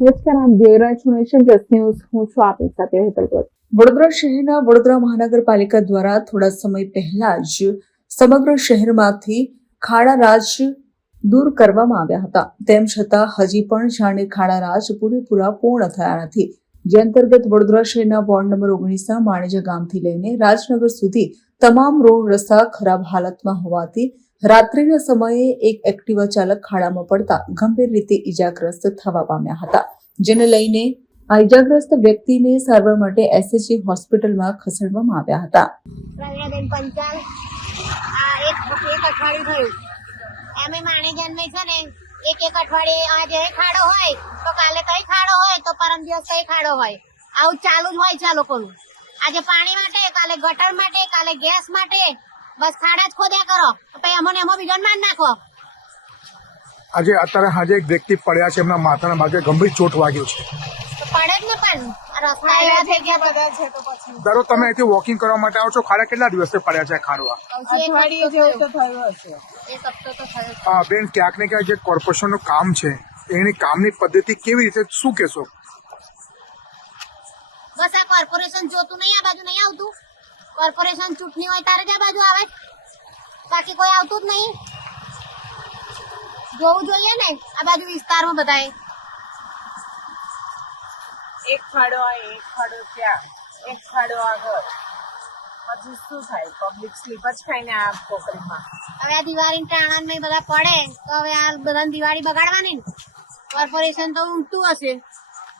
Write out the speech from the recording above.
નમસ્કાર આપ જોઈ રહ્યા છો પ્લસ ન્યૂઝ હું છું આપની સાથે હેતલ. વડોદરા શહેરના વડોદરા મહાનગરપાલિકા દ્વારા થોડા સમય પહેલા જ સમગ્ર શહેરમાંથી ખાડારાજ દૂર કરવામાં આવ્યા હતા તેમ છતાં હજી પણ જાણે ખાડા રાજ પૂરેપૂરા પૂર્ણ થયા નથી જે અંતર્ગત વડોદરા શહેરના વોર્ડ નંબર ઓગણીસના માણેજા ગામથી લઈને રાજનગર સુધી તમામ રોડ રસ્તા ખરાબ હાલતમાં હોવાથી રાત્રિના સમયે એક એક્ટિવા ચાલક ખાડામાં પડતા ગંભીર રીતે ઈજાગ્રસ્ત થવા પામ્યા હતા, જેને લઈને આ ઈજાગ્રસ્ત વ્યક્તિને સારવાર માટે એસએચજી હોસ્પિટલમાં ખસેડવામાં આવ્યા હતા. એમે માણેજાનમાં છે ને, એક એક અઠવાડિયે આજે ખાડો હોય, તો કાલે કઈ ખાડો હોય, તો પરમ દિવસ કઈ ખાડો હોય. આવું ચાલુ જ હોય છે લોકોનું. આજે પાણી માટે, કાલે ગટર માટે, કાલે ગેસ માટે, બસ ખાડા જ ખોદ્યા કરો. અમને એમાં બીજો માર નાખો. આજે અત્યારે હાજે એક વ્યક્તિ પડ્યા છે એમના માથાના ભાગે ગંભીર ચોટ વાગ્યો છે. પડે જ ને પણ રસ્તા એવા થઈ ગયા બધા છે તો પછી. દરરોજ તમે અહીંથી વોકિંગ કરવા માટે આવો છો? ખાડા કેટલા દિવસથી પડ્યા છે ખાડવા? અઠવાડિયે જેવું તો થયું. હશે. એક હપ્તો તો થયો. આ બેન ક્યાંક ને ક્યાંક જે કોર્પોરેશનનું કામ છે એની કામની પદ્ધતિ કેવી રીતે શું કેશો બસ આ કોર્પોરેશન જોતું નહીં આ બાજુ નહીં આવતું. કોર્પોરેશન ચૂંટણી હોય તારે જ આ બાજુ આવે. બાકી કોઈ આવતું જ નહીં. જોવું જોઈએ ને આ બાજુ વિસ્તારમાં બધાએ. એક ખાડો આ એક ખાડો ત્યાં એક ખાડો આગળ. પછી શું થાય? પબ્લિક સ્લીપ જ ખાઈને આ કોકરીમાં હવે આ દિવાળી ટાણા ને બધા પડે તો હવે આ બધાને દિવાળી બગાડવાની ને. કોર્પોરેશન તો ઊંઘતું હશે.